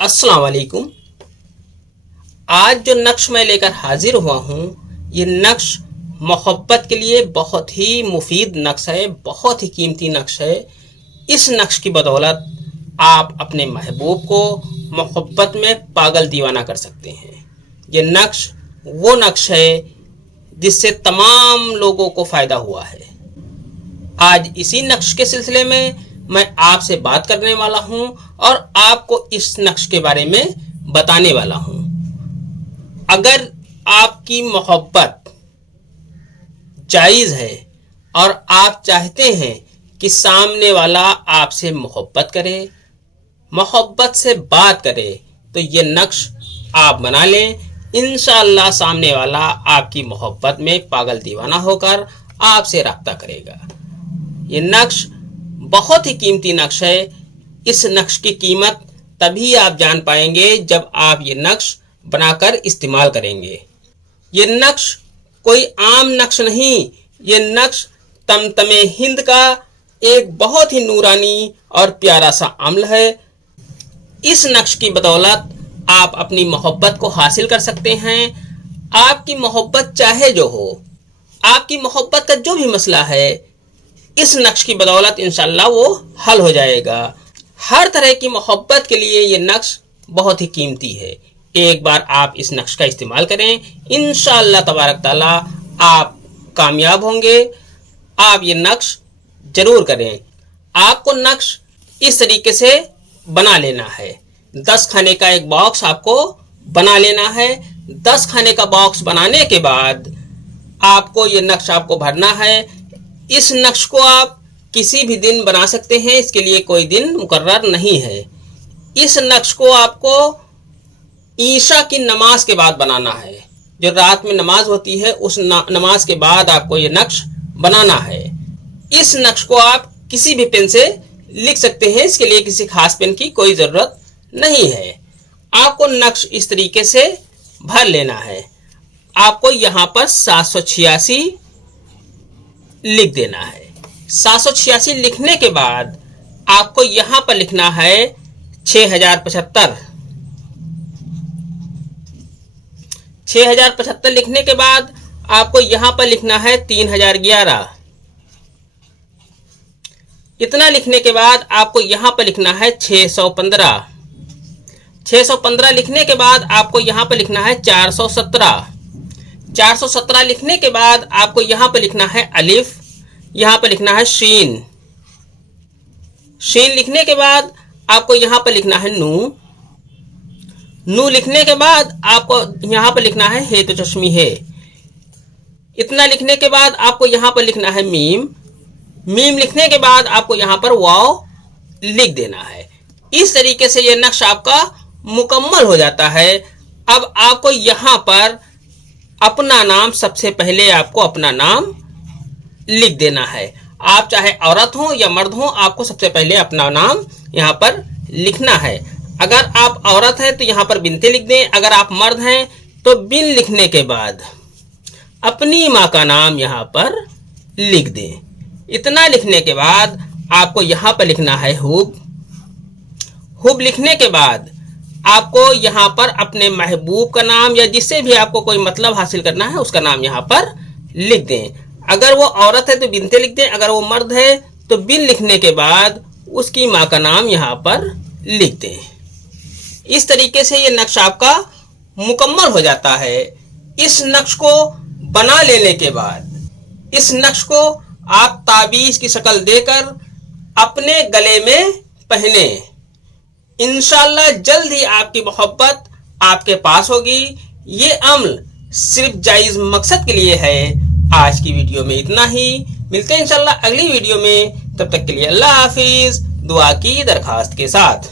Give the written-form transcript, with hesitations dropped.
अस्सलाम वालेकुम। आज जो नक्श मैं लेकर हाजिर हुआ हूँ, ये नक्श मोहब्बत के लिए बहुत ही मुफीद नक्श है, बहुत ही कीमती नक्श है। इस नक्श की बदौलत आप अपने महबूब को मोहब्बत में पागल दीवाना कर सकते हैं। ये नक्श वो नक्श है जिससे तमाम लोगों को फ़ायदा हुआ है। आज इसी नक्श के सिलसिले में मैं आपसे बात करने वाला हूं और आपको इस नक्श के बारे में बताने वाला हूं। अगर आपकी मोहब्बत जायज़ है और आप चाहते हैं कि सामने वाला आपसे मोहब्बत करे, मोहब्बत से बात करे, तो ये नक्श आप बना लें। इंशाअल्लाह सामने वाला आपकी मोहब्बत में पागल दीवाना होकर आपसे रब्ता करेगा। ये नक्श बहुत ही कीमती नक्श है। इस नक्श की कीमत तभी आप जान पाएंगे जब आप ये नक्श बनाकर इस्तेमाल करेंगे। ये नक्श कोई आम नक्श नहीं, ये नक्श तमतमे हिंद का एक बहुत ही नूरानी और प्यारा सा अम्ल है। इस नक्श की बदौलत आप अपनी मोहब्बत को हासिल कर सकते हैं। आपकी मोहब्बत चाहे जो हो, आपकी मोहब्बत का जो भी मसला है, इस नक्श की बदौलत इंशाअल्लाह वो हल हो जाएगा। हर तरह की मोहब्बत के लिए ये नक्श बहुत ही कीमती है। एक बार आप इस नक्श का इस्तेमाल करें, इंशाअल्लाह तबारक ताला आप कामयाब होंगे। आप ये नक्श जरूर करें। आपको नक्श इस तरीके से बना लेना है। 10 खाने का एक बॉक्स आपको बना लेना है। 10 खाने का बॉक्स बनाने के बाद आपको ये नक्श आपको भरना है। इस नक्श को आप किसी भी दिन बना सकते हैं, इसके लिए कोई दिन मुकर्रर नहीं है। इस नक्श को आपको ईशा की नमाज के बाद बनाना है। जो रात में नमाज होती है, उस नमाज के बाद आपको ये नक्श बनाना है। इस नक्श को आप किसी भी पेन से लिख सकते हैं, इसके लिए किसी खास पेन की कोई ज़रूरत नहीं है। आपको नक्श इस तरीके से भर लेना है। आपको यहाँ पर 786 लिख देना है। 786 लिखने के बाद आपको यहां पर लिखना है 6075। 6075 लिखने के बाद आपको यहां पर लिखना है 3011। इतना लिखने के बाद आपको यहां पर लिखना है 615। 615 लिखने के बाद आपको यहां पर लिखना है 417। 417 लिखने के बाद आपको यहां पर लिखना है अलिफ, यहां पर लिखना है शीन। शीन लिखने के बाद आपको यहां पर लिखना है नू। नू लिखने के बाद आपको यहां पर लिखना है हे तो चश्मी है। इतना लिखने के बाद आपको यहां पर लिखना है मीम। मीम लिखने के बाद आपको यहां पर वाव लिख देना है। इस तरीके से यह नक्श आपका मुकम्मल हो जाता है। अब आपको यहां पर अपना नाम, सबसे पहले आपको अपना नाम लिख देना है। आप चाहे औरत हो या मर्द हो, आपको सबसे पहले अपना नाम यहाँ पर लिखना है। अगर आप औरत हैं तो यहाँ पर बिनते लिख दें। अगर आप मर्द हैं तो बिन लिखने के बाद अपनी माँ का नाम यहाँ पर लिख दें। इतना लिखने के बाद आपको यहाँ पर लिखना है हुब। हुब लिखने के बाद आपको यहाँ पर अपने महबूब का नाम या जिससे भी आपको कोई मतलब हासिल करना है उसका नाम यहाँ पर लिख दें। अगर वो औरत है तो बिनते लिख दें, अगर वो मर्द है तो बिन लिखने के बाद उसकी माँ का नाम यहाँ पर लिख दें। इस तरीके से ये नक्श आपका मुकम्मल हो जाता है। इस नक्श को बना लेने के बाद इस नक्श को आप ताबीज़ की शक्ल देकर अपने गले में पहने। इंशाअल्लाह जल्द ही आपकी मोहब्बत आपके पास होगी। ये अमल सिर्फ जायज़ मकसद के लिए है। आज की वीडियो में इतना ही। मिलते हैं इंशाअल्लाह अगली वीडियो में। तब तक के लिए अल्लाह हाफिज। दुआ की दरखास्त के साथ।